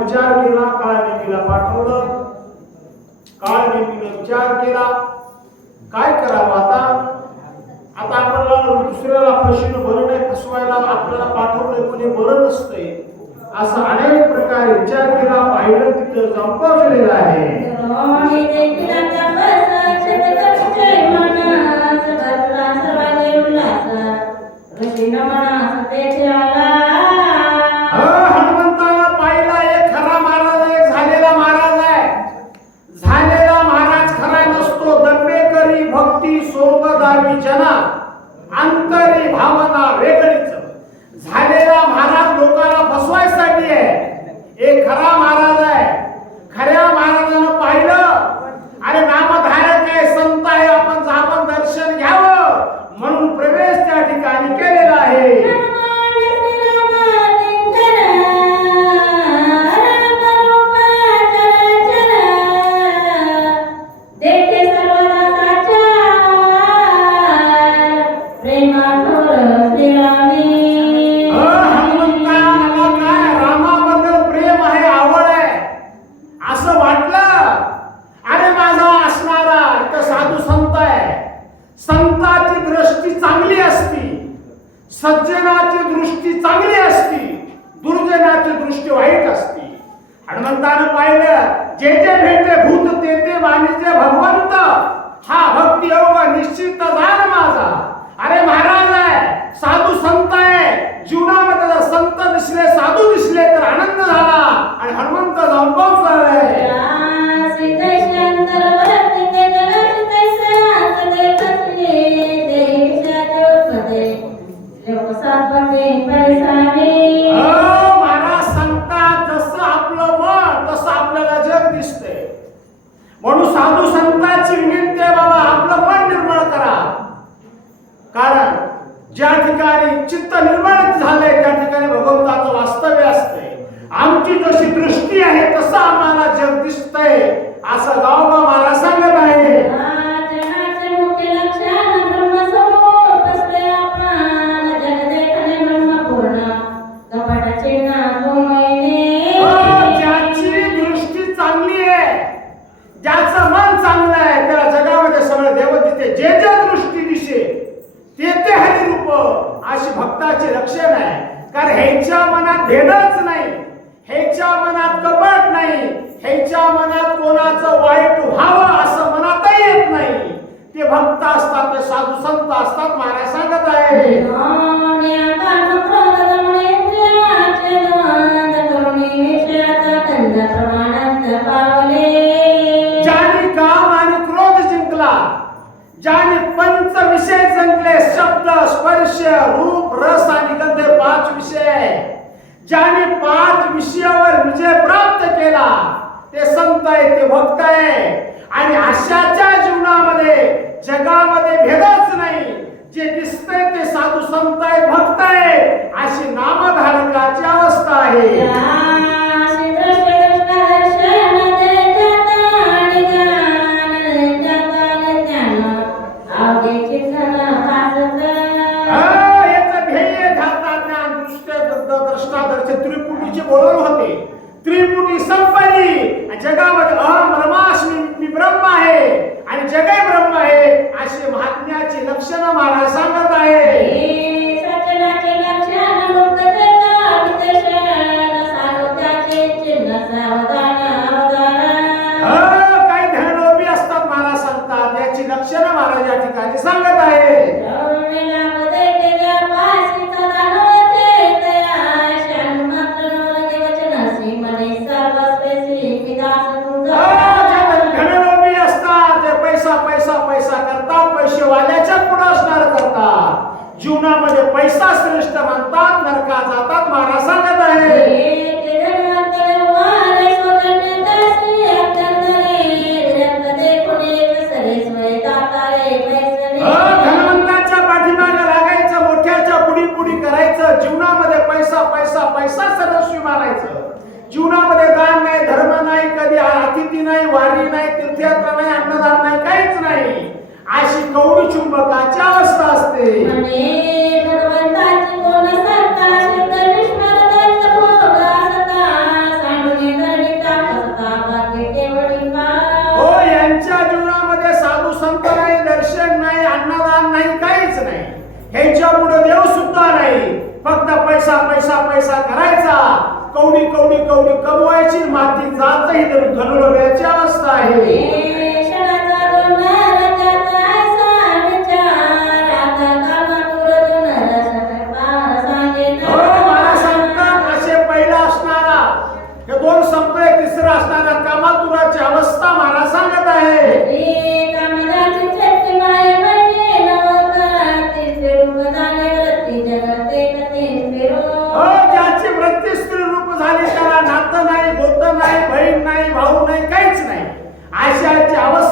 विचार केला काळ नेमीला पाठवलं काळ नेमीने विचार केला काय करावं आता आता आपल्याला दुसऱ्याला प्रश्न भरणे नाही फसवायला आपल्याला पाठवलं कोणी बरं असते असं अनेक प्रकारे विचार केला पाहिलं तिथं संपवलेलं आहे आणि हनुमंत जाऊन पावसाळ्या ते जे ज्या दृष्टी ते ते हरिरूप अशी भक्ताचे रक्षण आहे. कारण ह्याच्या मनात भेदच नाही. ह्याच्या मनात कपट नाही. ह्याच्या मनात कोणाचं वाईट व्हावं असं मनातही येत नाही. ते भक्त असतात ते साधू संत असतात मला सांगत आहे विषय चांगले शब्द स्पर्श रूप रस आणि गंध पाच विषय. ज्याने पाच विषयावर विजय प्राप्त केला ते संत आहे ते भक्त आहे आणि आशाच्या जीवनामध्ये जगामध्ये भेदच नाही. जे दिसतंय ते साधू संत आहे भक्त आहे अशी नामधारकाची अवस्था आहे. वाल्याच्या पुढे असणार करतात? जीवनामध्ये पैसा श्रेष्ठ मानतात नरका जातात महाराजांना आहे सुद्धा नाही. फक्त पैसा पैसा पैसा करायचा. कवडी कवडी कवडी कमवायची माती जात ही धनुर्याची अवस्था आहे. अवस्था मला सांगत आहे. ज्याची वृत्ती स्त्री रूप झाली त्याला नातं गोत नाही बहीण नाही भाऊ नाही काहीच नाही. अशाची अवस्था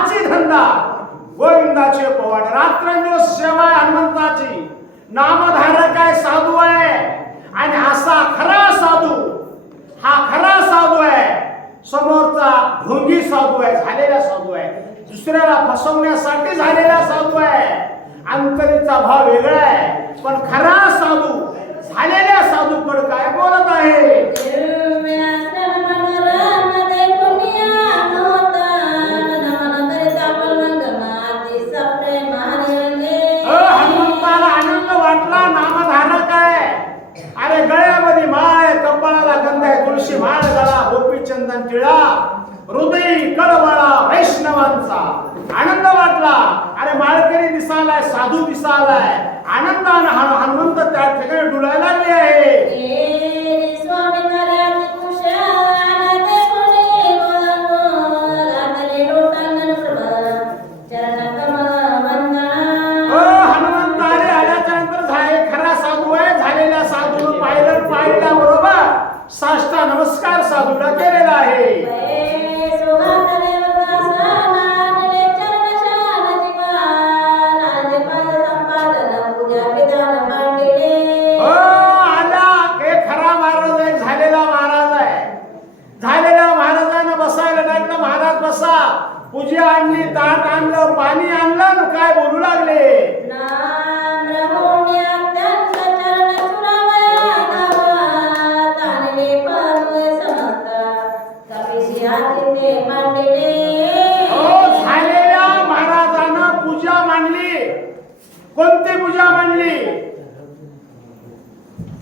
हाची धंदा गोविंदाचे पवाड रात्रंदिवस सेवा आहे हनुमंताची. नामधारक आहे साधू आहे. आणि असा खरा साधू हा खरा साधू आहे. समोरचा ढोंगी साधू आहे झालेला साधू आहे. दुसऱ्याला फसवण्यासाठी झालेला साधू आहे. अंतरीचा भाव वेगळा आहे. पण खरा साधू झालेल्या साधूकडे काय बोलत आहे? गंध आहे तुळशी माळ गळा गोपी चंदन टिळा हृदय कळवळा वैष्णवांचा आनंद वाटला. अरे माळकरी दिसालाय साधू दिसालाय आनंदानं हनु- हनुमंत त्या ठिकाणी डुलायला लागले आहे.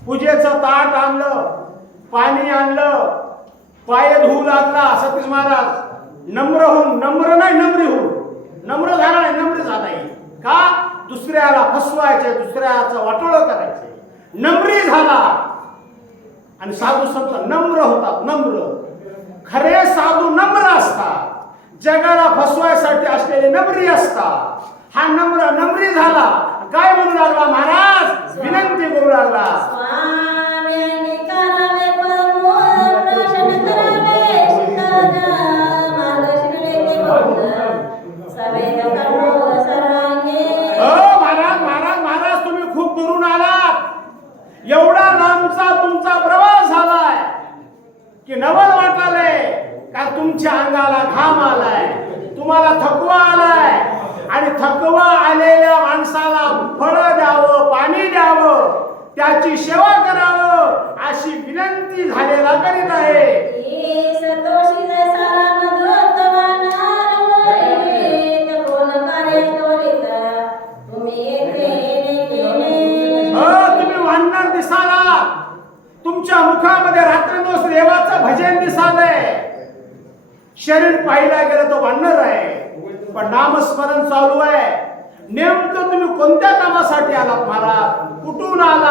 पूजेचं ताट आणलं पाणी आणलं पाय धुवू लागला सतीश महाराज. नम्र होऊन नम्र नाही नम्री होऊन. नम्र झाला नाही नम्र झाला का? दुसऱ्याला फसवायचे दुसऱ्याचं वाटोळं करायचे नम्री झाला. आणि साधू संत नम्र होतात नम्र. खरे साधू नम्र असतात. जगाला फसवायसाठी असलेले नम्री असतात. हा नम्र नम्री झाला. काय म्हणू लागला महाराज? विनंती करू लागला. चालू आहे. नेमकं तुम्ही कोणत्या कामासाठी आलात महाराज? कुठून आला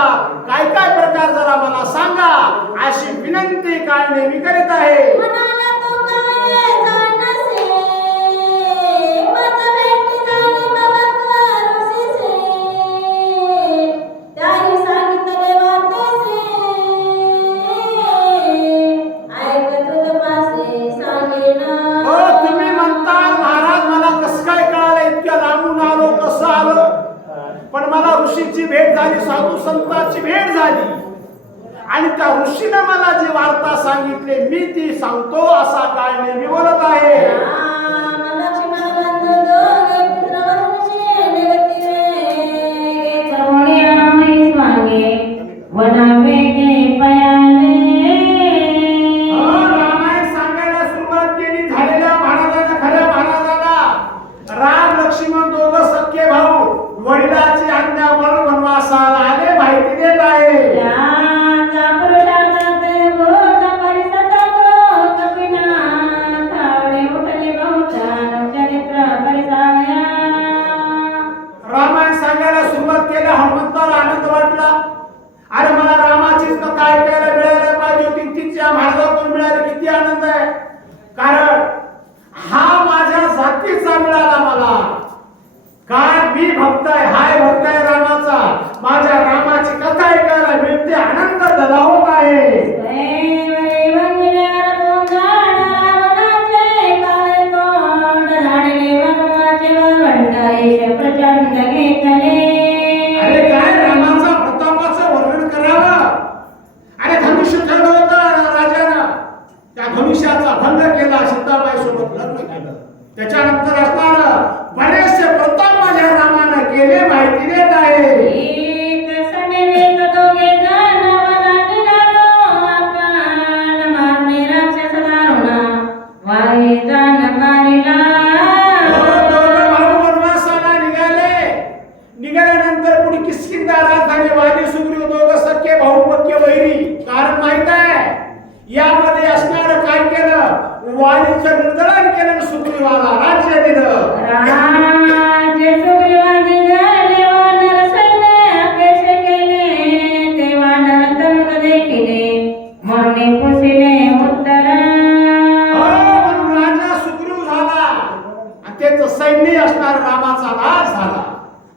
प्रकार रामाचा लाभ झाला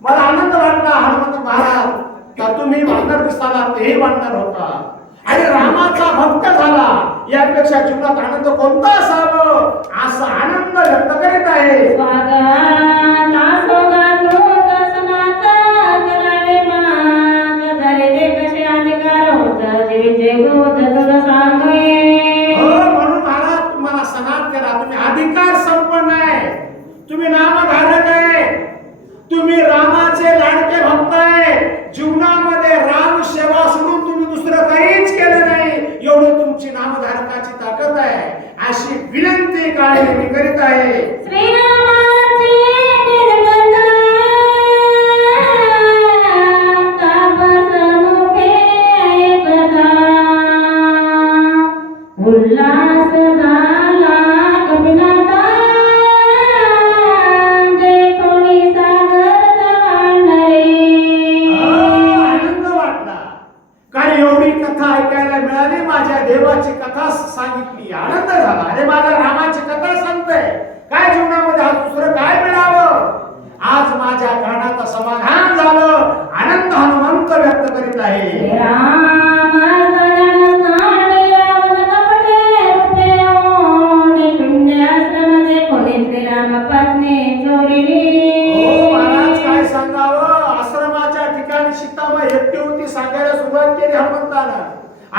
मला आनंद वाटला हनुमंत महाराज का तुम्ही वानर दिसताना तेही वानर होता. आणि रामाचा भक्त झाला यापेक्षा जीवनात आनंद कोणता असावं? असा आनंद व्यक्त करीत आहे.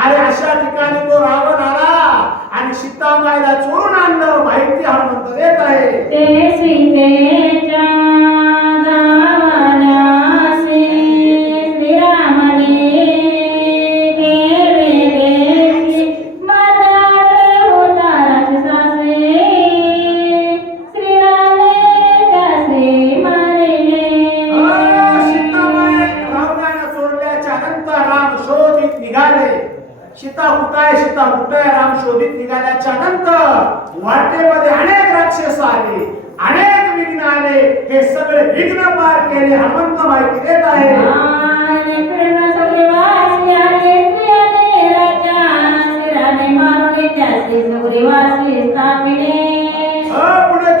अरे अशा ठिकाणी तो रावण आला आणि सीतामाईला चोरून आणलं माहिती हा मंत्र देत आहे.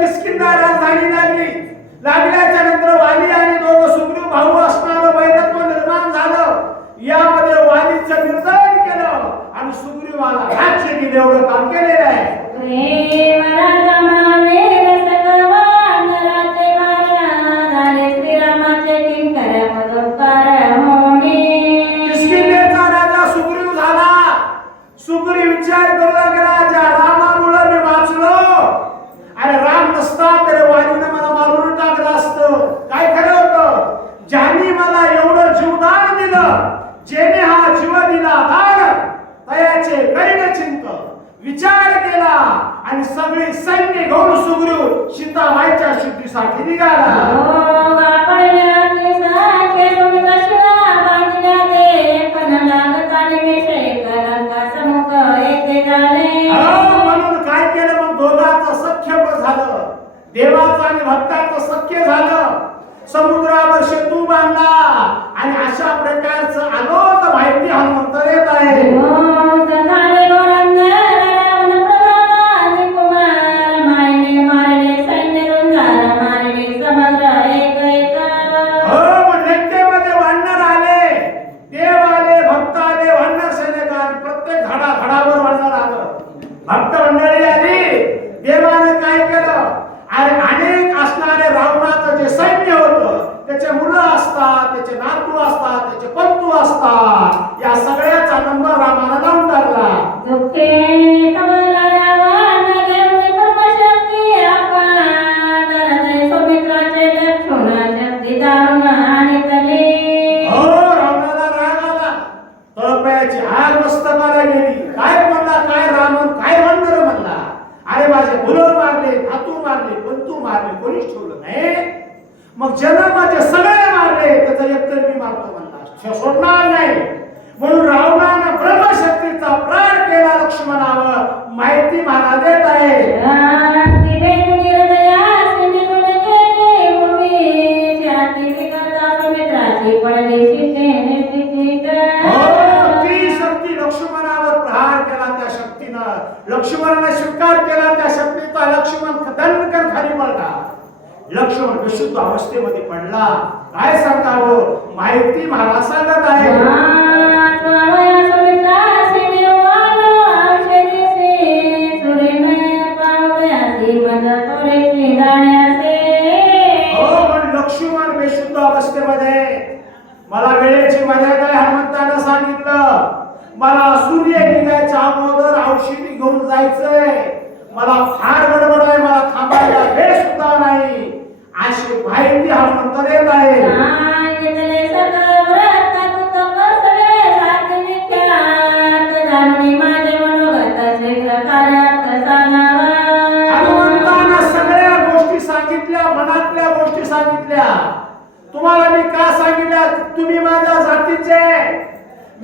मिस्किन मिस्किनला राजधानी लागली लागल्या काय सांगता हो? माहिती मला सांगत आहे. जातीचे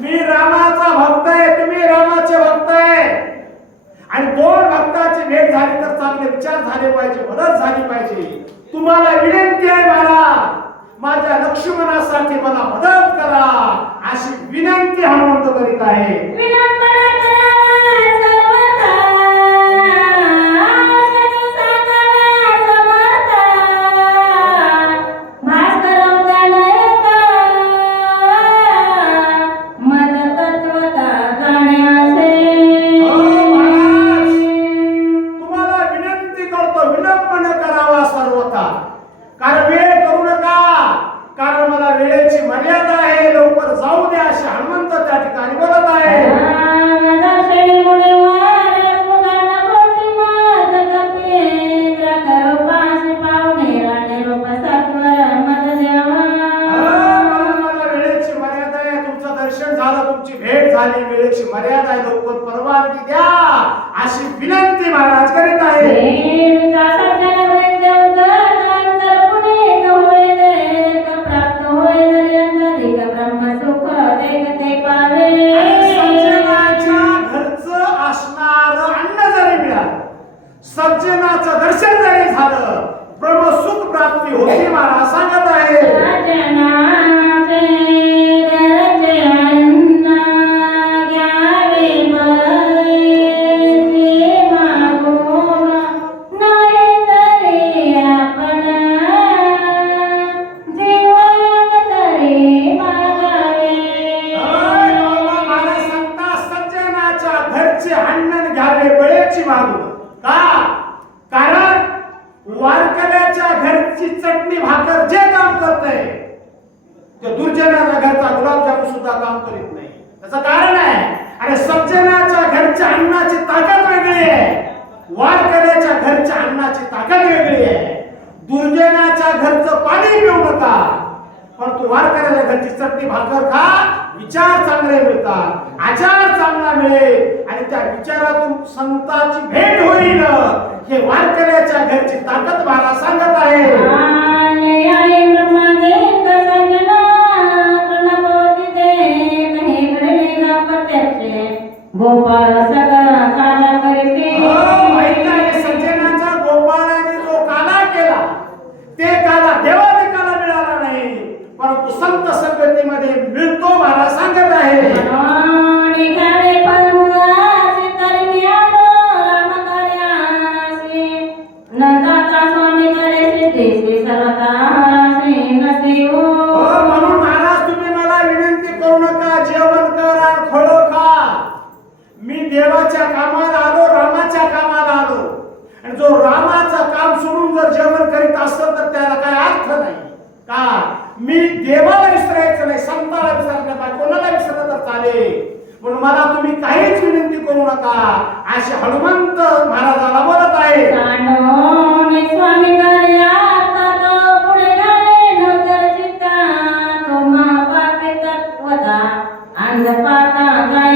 मी रामाचा भक्त आहे तुम्ही रामाचे भक्त आहे. आणि दोन भक्ताची भेट झाली तर चांगले विचार झाले पाहिजे मदत झाली पाहिजे. तुम्हाला विनंती आहे मला माझ्या लक्ष्मणासाठी मला मदत करा अशी विनंती हनुमंत करीत आहे. एकच मागणी का? कारण वारकऱ्याच्या घरची चटणी भाकर जे काम करते ते दुर्जनाच्या घरचा गुलाबजामुन सुद्धा काम करीत नाही. त्याचं कारण आहे आणि सज्जनाच्या घरच्या अन्नाची ताकद वेगळी आहे. वारकऱ्याच्या घरच्या अन्नाची ताकद वेगळी आहे. दुर्जनाच्या घरचं पाणी पिऊ नका. परंतु वारकऱ्याच्या घरची चटणी भाकर खा विचार चांगले मिळतात आचार चांगला मिळेल आणि त्या विचारातून संतांची भेट होईल. हे वारकऱ्याच्या घरची ताकद मला सांगत आहे. गोपाळ सगळा काला करते. अंधपाता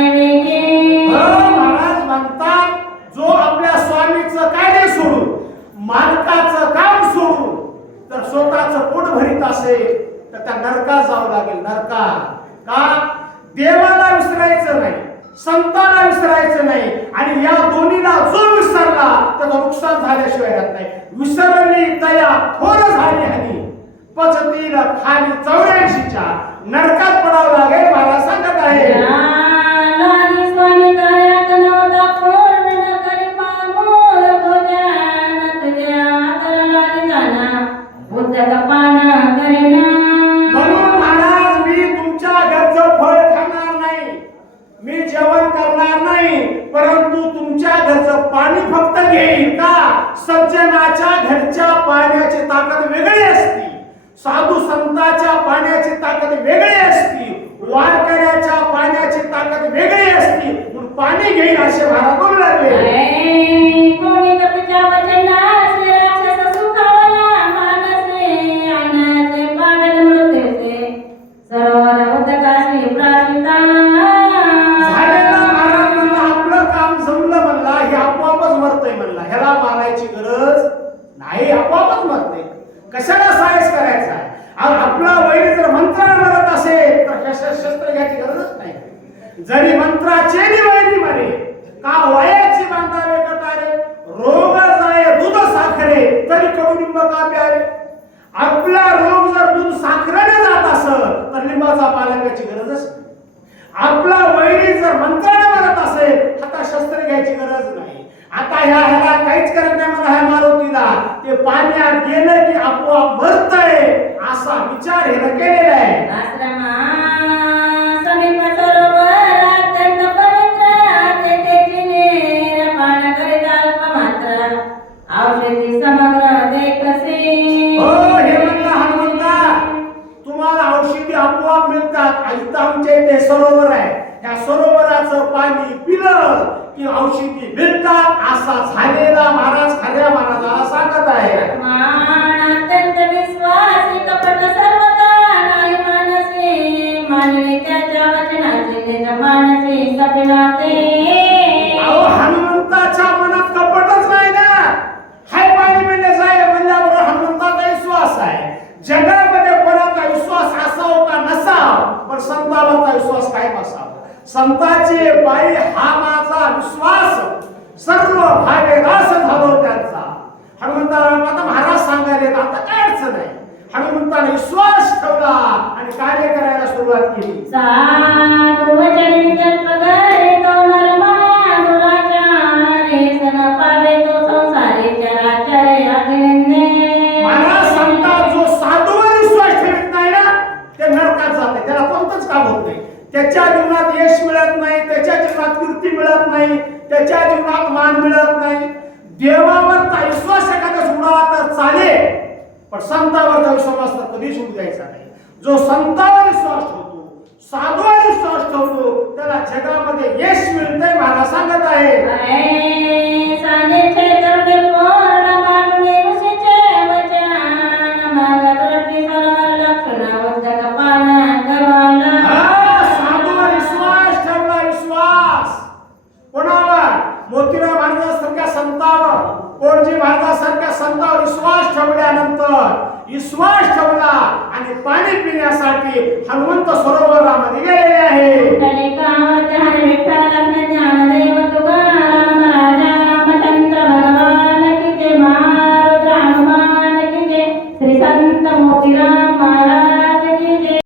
परंतु तुमच्या घरचं पाणी फक्त घेईल का? सज्जनाच्या घरच्या पाण्याची ताकद वेगळी असती. साधू संताच्या पाण्याची ताकद वेगळी असती. वारकऱ्याच्या पाण्याची ताकद वेगळी असती. पाणी घेईल असे महाराज बोलू लागले. कशाला सायन्स करायचा? आणि आपला वैर जर मंत्र मरत असेल तर कशा शस्त्र घ्यायची गरजच नाही. जरी मंत्राचे वैरी मरे का वयाची बांधावे कटारे रोग जाय दूध साखरे तरी कडुलिंब का प्यावे? आपला रोग जर दूध साखरेने जात असल तर लिंबाचा पालकाची प्यायची गरजच नाही. आपला वैरी जर मंत्राने मारत असेल आता शस्त्र घ्यायची गरज नाही. आता ह्या ह्याला काहीच करत नाही मला ह्या मारुतीला. ते पाण्यात गेलं की आपोआप मरतय असा विचार हे केलेला हो हे हनुमंता तुम्हाला औषधी आपोआप मिळतात. इथं आमच्या इथे सरोवर आहे. त्या सरोवराचं पाणी पिलं. की औषधी मिळतात असा झालेला महाराज खऱ्या महाराजाला सांगत आहे. अत्यंत विश्वासी कपट सर्वदा नाही मानसी त्याच्या वचनाचे निज मानसी सपिलाते अहो हनुमंताच्या मनात कपटच नाही ना हाय पाणी म्हणजे जाय म्हणल्याबरोबर हनुमंताचा विश्वास आहे जगामध्ये कोणाचा विश्वास असावा का नसावा पण संतावरचा विश्वास कायम असावा संताची बाई हा माझा विश्वास सर्व भागे रास झालो त्यांचा. हनुमंताला आता महाराज सांगायला आता काय अडचण आहे? हनुमंताने विश्वास ठेवला आणि कार्य करायला सुरुवात केली. त्याच्या जीवनात यश मिळत नाही त्याच्या जीवनात कीर्ती मिळत नाही त्याच्या जीवनात मान मिळत नाही. देवावरचा विश्वास एखाद्या उडाला तर चालेल पण संतावरचा विश्वास तर कधीच उडू द्यायचा नाही. जो संतावर विश्वास ठेवतो साधूवर विश्वास ठेवतो त्याला जगामध्ये यश मिळतंय मला सांगत आहे. विश्वास ठेवला आणि पाणी पिण्यासाठी हनुमंत सरोवरामध्ये गेलेले आहे.